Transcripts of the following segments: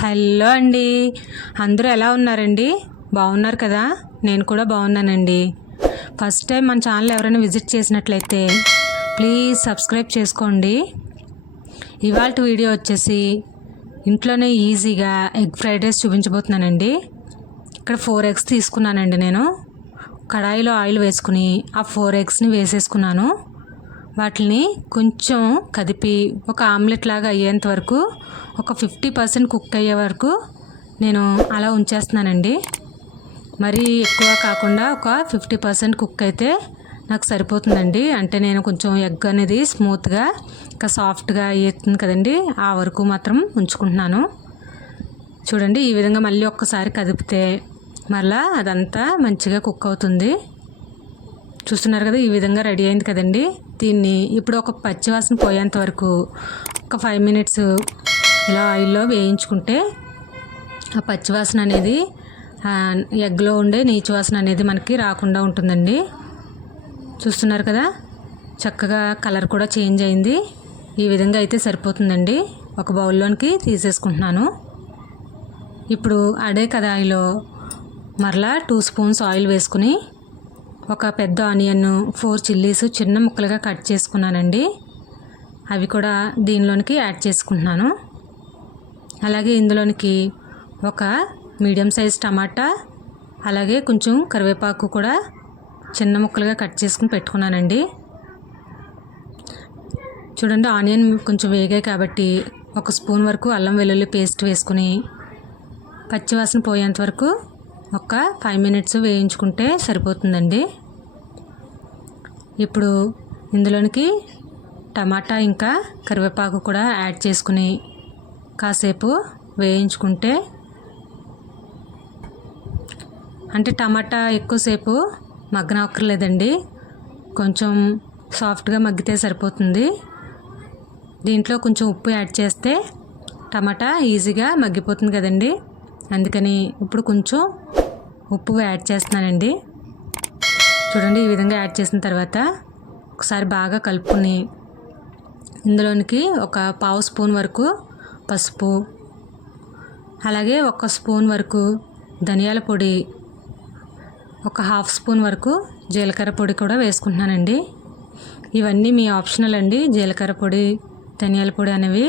Hello అండి. అందరూ ఎలా ఉన్నారండి? బాగున్నారు కదా? నేను కూడా బాగున్నానండి. ఫస్ట్ టైం మన ఛానల్ ఎవరైనా విజిట్ చేసినట్లయితే ప్లీజ్ సబ్స్క్రైబ్ చేసుకోండి. ఇవాళ వీడియో వచ్చేసి ఇంట్లోనే ఈజీగా ఎగ్ ఫ్రైడ్ రైస్ చూపించబోతున్నానండి. ఇక్కడ ఫోర్ ఎగ్స్ తీసుకున్నానండి నేను. కడాయిలో ఆయిల్ వేసుకుని ఆ ఫోర్ ఎగ్స్ని వేసేసుకున్నాను. వాటిని కొంచెం కదిపి ఒక ఆమ్లెట్ లాగా అయ్యేంత వరకు ఒక ఫిఫ్టీ పర్సెంట్ కుక్ అయ్యే వరకు నేను అలా ఉంచేస్తున్నానండి. మరీ ఎక్కువ కాకుండా ఒక ఫిఫ్టీ పర్సెంట్ కుక్ అయితే నాకు సరిపోతుందండి. అంటే నేను కొంచెం ఎగ్ అనేది స్మూత్గా ఇంకా సాఫ్ట్గా అయ్యేస్తుంది కదండి. ఆ వరకు మాత్రం ఉంచుకుంటున్నాను. చూడండి ఈ విధంగా మళ్ళీ ఒక్కసారి కదిపితే మరలా అదంతా మంచిగా కుక్ అవుతుంది. చూస్తున్నారు కదా ఈ విధంగా రెడీ అయింది కదండి. దీన్ని ఇప్పుడు ఒక పచ్చివాసన పోయేంత వరకు ఒక ఫైవ్ మినిట్స్ ఇలా ఆయిల్లో వేయించుకుంటే ఆ పచ్చివాసన అనేది ఎగ్లో ఉండే నీచు వాసన అనేది మనకి రాకుండా ఉంటుందండి. చూస్తున్నారు కదా చక్కగా కలర్ కూడా చేంజ్ అయింది. ఈ విధంగా అయితే సరిపోతుందండి. ఒక బౌల్లోనికి తీసేసుకుంటున్నాను. ఇప్పుడు అదే కడాయిలో మరలా టూ స్పూన్స్ ఆయిల్ వేసుకుని ఒక పెద్ద ఆనియన్ ఫోర్ చిల్లీస్ చిన్న ముక్కలుగా కట్ చేసుకున్నానండి. అవి కూడా దీనిలోనికి యాడ్ చేసుకుంటున్నాను. అలాగే ఇందులోనికి ఒక మీడియం సైజ్ టమాటా అలాగే కొంచెం కరివేపాకు కూడా చిన్న ముక్కలుగా కట్ చేసుకుని పెట్టుకున్నానండి. చూడండి ఆనియన్ కొంచెం వేగాయి కాబట్టి ఒక స్పూన్ వరకు అల్లం వెల్లుల్లి పేస్ట్ వేసుకుని పచ్చివాసన పోయేంత వరకు ఒక ఫైవ్ మినిట్స్ వేయించుకుంటే సరిపోతుందండి. ఇప్పుడు ఇందులోనికి టమాటా ఇంకా కరివేపాకు కూడా యాడ్ చేసుకుని కాసేపు వేయించుకుంటే అంటే టమాటా ఎక్కువసేపు మగ్గనవక్కర్లేదండి కొంచెం సాఫ్ట్గా మగ్గితే సరిపోతుంది. దీంట్లో కొంచెం ఉప్పు యాడ్ చేస్తే టమాటా ఈజీగా మగ్గిపోతుంది కదండి. అందుకని ఇప్పుడు కొంచెం ఉప్పు యాడ్ చేస్తున్నానండి. చూడండి ఈ విధంగా యాడ్ చేసిన తర్వాత ఒకసారి బాగా కలుపుకుని ఇందులోనికి ఒక పావు స్పూన్ వరకు పసుపు అలాగే ఒక స్పూన్ వరకు ధనియాల పొడి ఒక హాఫ్ స్పూన్ వరకు జీలకర్ర పొడి కూడా వేసుకుంటున్నానండి. ఇవన్నీ మీ ఆప్షనల్ అండి. జీలకర్ర పొడి ధనియాల పొడి అనేవి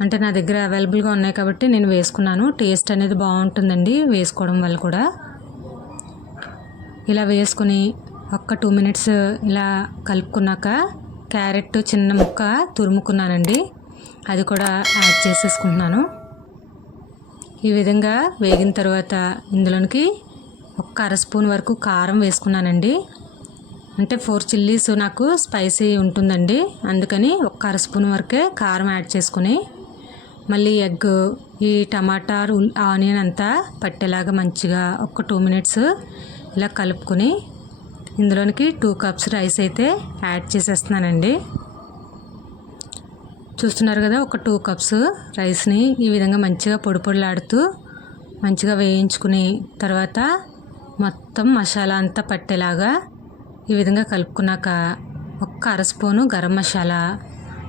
అంటే నా దగ్గర అవైలబుల్గా ఉన్నాయి కాబట్టి నేను వేసుకున్నాను. టేస్ట్ అనేది బాగుంటుందండి వేసుకోవడం వల్ల కూడా. ఇలా వేసుకుని ఒక్క టూ మినిట్స్ ఇలా కలుపుకున్నాక క్యారెట్ చిన్న ముక్క తురుముకున్నానండి. అది కూడా యాడ్ చేసేసుకుంటున్నాను. ఈ విధంగా వేగిన తర్వాత ఇందులోనికి ఒక్క అర స్పూన్ వరకు కారం వేసుకున్నానండి. అంటే ఫోర్ చిల్లీస్ నాకు స్పైసీ ఉంటుందండి. అందుకని ఒక్క అర స్పూన్ వరకే కారం యాడ్ చేసుకుని మళ్ళీ ఎగ్ ఈ టమాటా ఆనియన్ అంతా పట్టేలాగా మంచిగా ఒక టూ మినిట్స్ ఇలా కలుపుకొని ఇందులోనికి టూ కప్స్ రైస్ అయితే యాడ్ చేసేస్తున్నానండి. చూస్తున్నారు కదా ఒక టూ కప్స్ రైస్ని ఈ విధంగా మంచిగా పొడి పొడిలాడుతూ మంచిగా వేయించుకుని తర్వాత మొత్తం మసాలా అంతా పట్టేలాగా ఈ విధంగా కలుపుకున్నాక ఒక్క అర స్పూను గరం మసాలా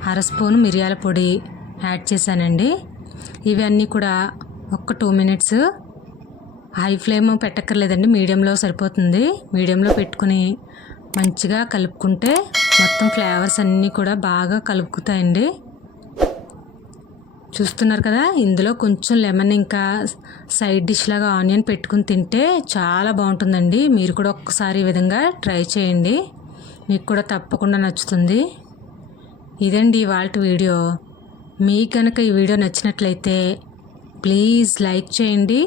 అర స్పూను మిరియాల పొడి యాడ్ చేశానండి. ఇవన్నీ కూడా ఒక్క టూ మినిట్స్ హై ఫ్లేమ్ పెట్టక్కర్లేదండి మీడియంలో సరిపోతుంది. మీడియంలో పెట్టుకుని మంచిగా కలుపుకుంటే మొత్తం ఫ్లేవర్స్ అన్నీ కూడా బాగా కలుపుకుతాయండి చూస్తున్నారు కదా ఇందులో కొంచెం లెమన్ ఇంకా సైడ్ డిష్ లాగా ఆనియన్ పెట్టుకుని తింటే చాలా బాగుంటుందండి. మీరు కూడా ఒక్కసారి ఈ విధంగా ట్రై చేయండి. మీకు కూడా తప్పకుండా నచ్చుతుంది. ఇదండి ఇవాళ వీడియో. మీకు కనుక ఈ వీడియో నచ్చినట్లయితే ప్లీజ్ లైక్ చేయండి.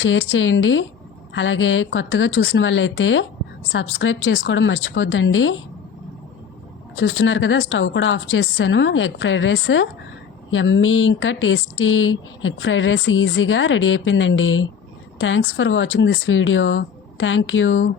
షేర్ చేయండి. అలాగే కొత్తగా చూసిన వాళ్ళైతే సబ్స్క్రైబ్ చేసుకోవడం మర్చిపోద్దండి. చూస్తున్నారు కదా స్టవ్ కూడా ఆఫ్ చేసాను ఎగ్ ఫ్రైడ్ రైస్ ఎమ్మీ ఇంకా టేస్టీ ఎగ్ ఫ్రైడ్ రైస్ ఈజీగా రెడీ అయిపోయిందండి. Thanks for watching this video thank you